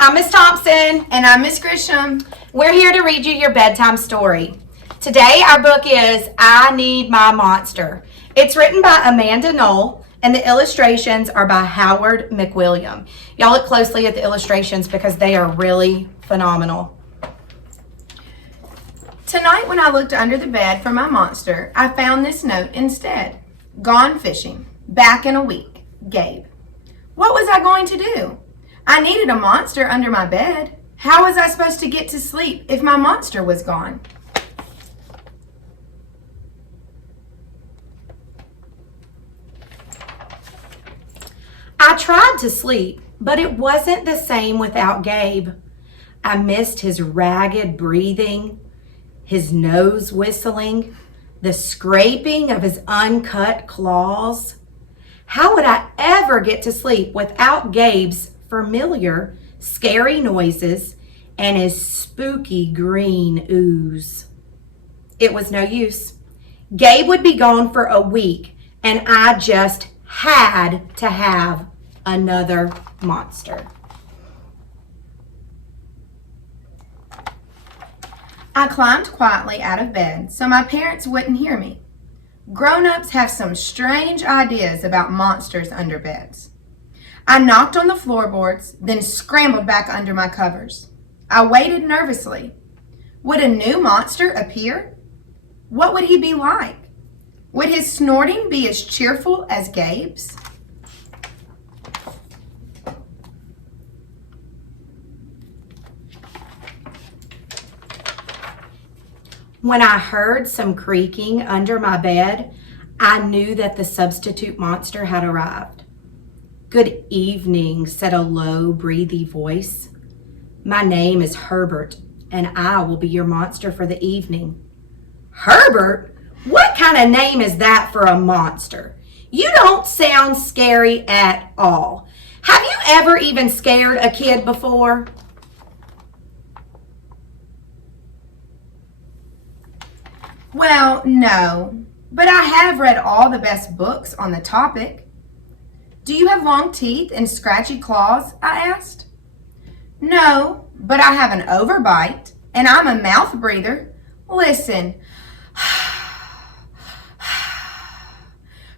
I'm Miss Thompson. And I'm Miss Grisham. We're here to read you your bedtime story. Today our book is I Need My Monster. It's written by Amanda Knoll and the illustrations are by Howard McWilliam. Y'all look closely at the illustrations because they are really phenomenal. Tonight when I looked under the bed for my monster, I found this note instead. Gone fishing. Back in a week. Gabe. What was I going to do? I needed a monster under my bed. How was I supposed to get to sleep if my monster was gone? I tried to sleep, but it wasn't the same without Gabe. I missed his ragged breathing, his nose whistling, the scraping of his uncut claws. How would I ever get to sleep without Gabe's familiar, scary noises and his spooky green ooze? It was no use. Gabe would be gone for a week, and I just had to have another monster. I climbed quietly out of bed so my parents wouldn't hear me. Grown-ups have some strange ideas about monsters under beds. I knocked on the floorboards, then scrambled back under my covers. I waited nervously. Would a new monster appear? What would he be like? Would his snorting be as cheerful as Gabe's? When I heard some creaking under my bed, I knew that the substitute monster had arrived. Good evening, said a low, breathy voice. My name is Herbert, and I will be your monster for the evening. Herbert? What kind of name is that for a monster? You don't sound scary at all. Have you ever even scared a kid before? Well, no, but I have read all the best books on the topic. Do you have long teeth and scratchy claws? I asked. No, but I have an overbite, and I'm a mouth breather. Listen.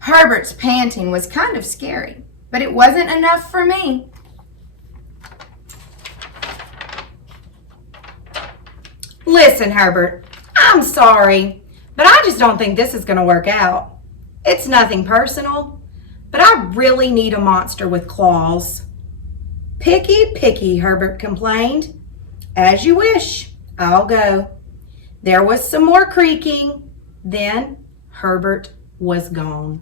Herbert's panting was kind of scary, but it wasn't enough for me. Listen, Herbert, I'm sorry, but I just don't think this is going to work out. It's nothing personal, but I really need a monster with claws. Picky, picky, Herbert complained. As you wish, I'll go. There was some more creaking. Then Herbert was gone.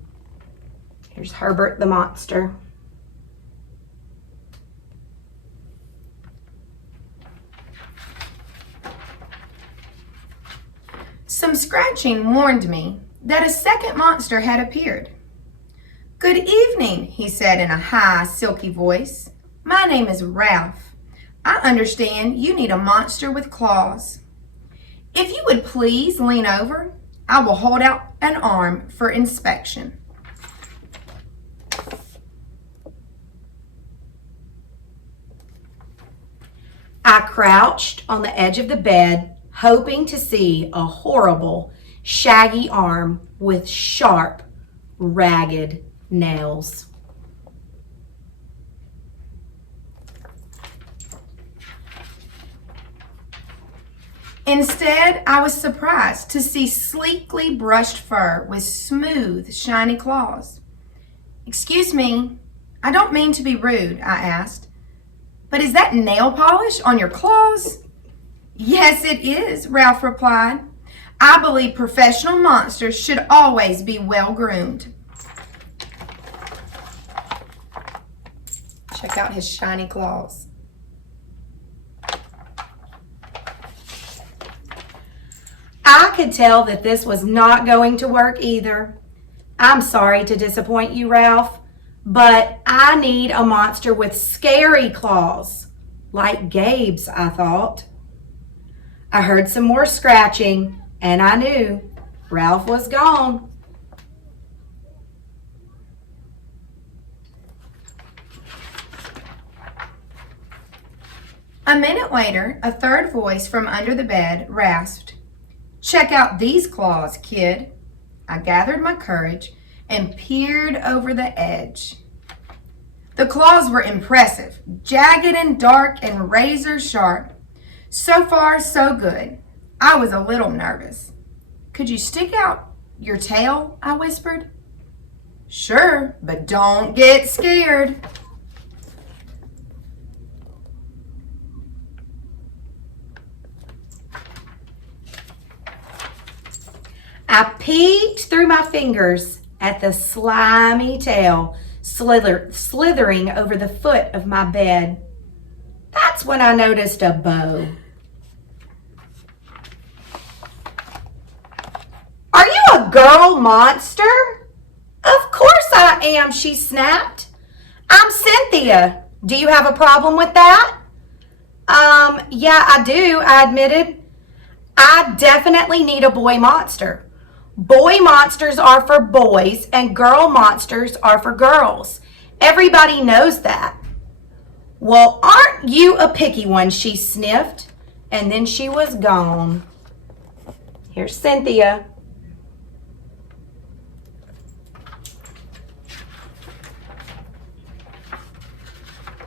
Here's Herbert the monster. Some scratching warned me that a second monster had appeared. Good evening, he said in a high, silky voice. My name is Ralph. I understand you need a monster with claws. If you would please lean over, I will hold out an arm for inspection. I crouched on the edge of the bed, hoping to see a horrible, shaggy arm with sharp, ragged nails. Instead, I was surprised to see sleekly brushed fur with smooth, shiny claws. Excuse me, I don't mean to be rude, I asked, but is that nail polish on your claws? Yes, it is, Ralph replied. I believe professional monsters should always be well groomed. Check out his shiny claws. I could tell that this was not going to work either. I'm sorry to disappoint you, Ralph, but I need a monster with scary claws, like Gabe's, I thought. I heard some more scratching, and I knew Ralph was gone. A minute later, a third voice from under the bed rasped, "Check out these claws, kid." I gathered my courage and peered over the edge. The claws were impressive, jagged and dark and razor sharp. So far, so good. I was a little nervous. "Could you stick out your tail?" I whispered. "Sure, but don't get scared." I peeked through my fingers at the slimy tail slithering over the foot of my bed. That's when I noticed a bow. "Are you a girl monster?" "Of course I am," she snapped. "I'm Cynthia. Do you have a problem with that?" Yeah, I do," I admitted. "I definitely need a boy monster. Boy monsters are for boys and girl monsters are for girls. Everybody knows that." "Well, aren't you a picky one?" she sniffed, and then she was gone. Here's Cynthia.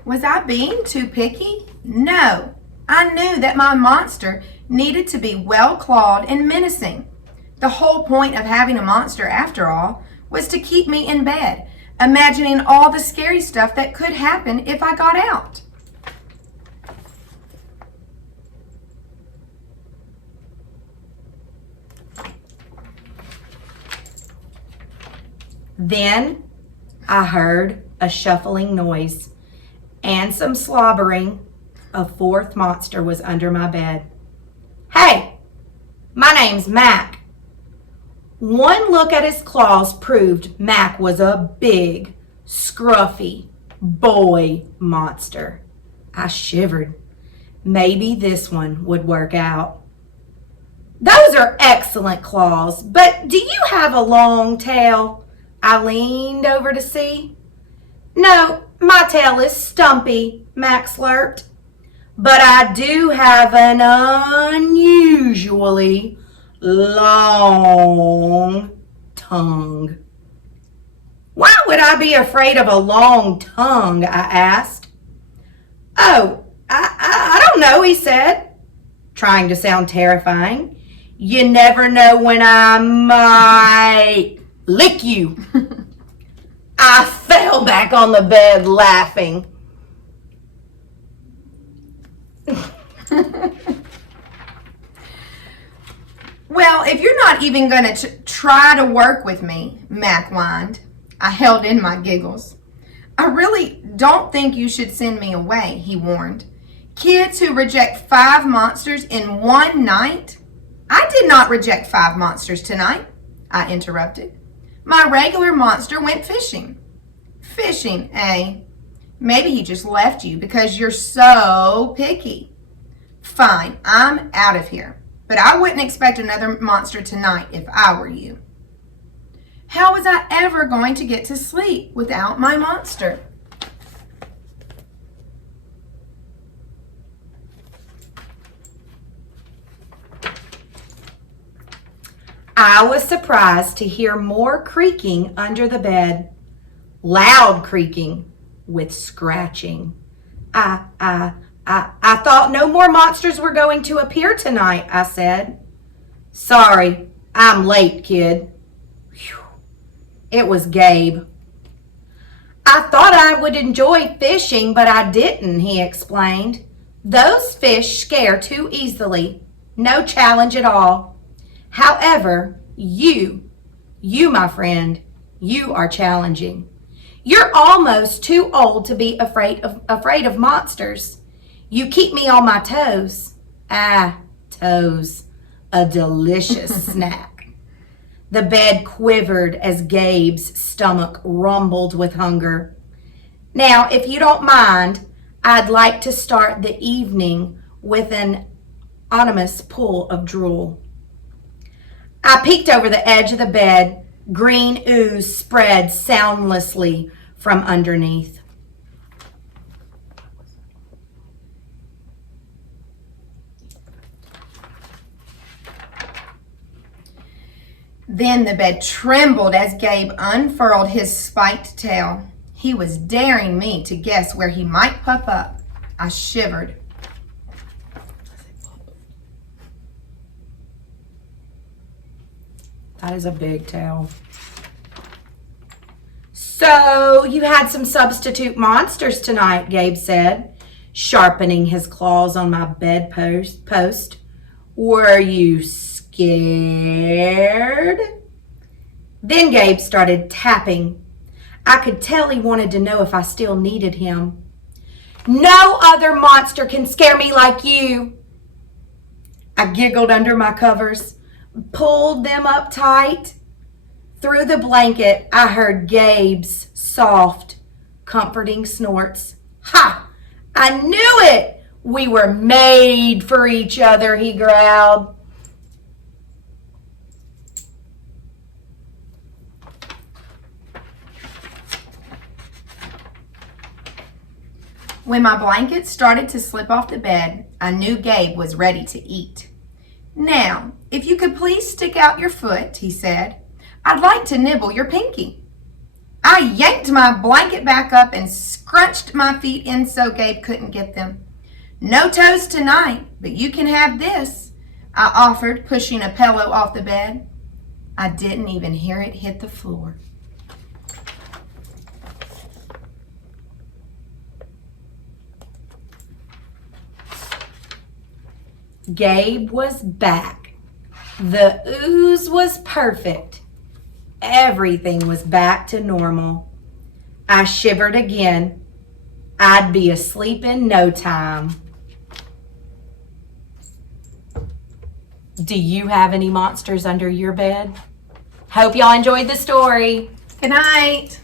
Was I being too picky? No. I knew that my monster needed to be well-clawed and menacing. The whole point of having a monster, after all, was to keep me in bed, imagining all the scary stuff that could happen if I got out. Then I heard a shuffling noise and some slobbering. A fourth monster was under my bed. "Hey, my name's Mac." One look at his claws proved Mac was a big, scruffy boy monster. I shivered. Maybe this one would work out. "Those are excellent claws, but do you have a long tail?" I leaned over to see. "No, my tail is stumpy," Mac slurped. "But I do have an unusually long tongue." "Why would I be afraid of a long tongue?" I asked. "Oh, I don't know," he said, trying to sound terrifying. "You never know when I might lick you." I fell back on the bed laughing. "Well, if you're not even going to try to work with me," Mac whined. I held in my giggles. "I really don't think you should send me away," he warned. "Kids who reject 5 monsters in one night?" "I did not reject 5 monsters tonight," I interrupted. "My regular monster went fishing." "Fishing, eh? Maybe he just left you because you're so picky." "Fine, I'm out of here. But I wouldn't expect another monster tonight if I were you." How was I ever going to get to sleep without my monster? I was surprised to hear more creaking under the bed. Loud creaking with scratching. I thought no more monsters were going to appear tonight," I said. "Sorry, I'm late, kid." Whew. It was Gabe. "I thought I would enjoy fishing, but I didn't," he explained. "Those fish scare too easily. No challenge at all. However, you, my friend, you are challenging. You're almost too old to be afraid of monsters. You keep me on my toes." Ah, toes. A delicious snack. The bed quivered as Gabe's stomach rumbled with hunger. "Now, if you don't mind, I'd like to start the evening with an ominous pool of drool." I peeked over the edge of the bed. Green ooze spread soundlessly from underneath. Then the bed trembled as Gabe unfurled his spiked tail. He was daring me to guess where he might puff up. I shivered. That is a big tail. So, you had some substitute monsters tonight, Gabe said, sharpening his claws on my bedpost. Were you scared? Then Gabe started tapping. I could tell he wanted to know if I still needed him. No other monster can scare me like you. I giggled under my covers, pulled them up tight. Through the blanket, I heard Gabe's soft, comforting snorts. Ha! I knew it! We were made for each other, he growled. When my blanket started to slip off the bed, I knew Gabe was ready to eat. Now, if you could please stick out your foot, he said. I'd like to nibble your pinky. I yanked my blanket back up and scrunched my feet in so Gabe couldn't get them. No toes tonight, but you can have this, I offered, pushing a pillow off the bed. I didn't even hear it hit the floor. Gabe was back. The ooze was perfect. Everything was back to normal. I shivered again. I'd be asleep in no time. Do you have any monsters under your bed? Hope y'all enjoyed the story. Good night.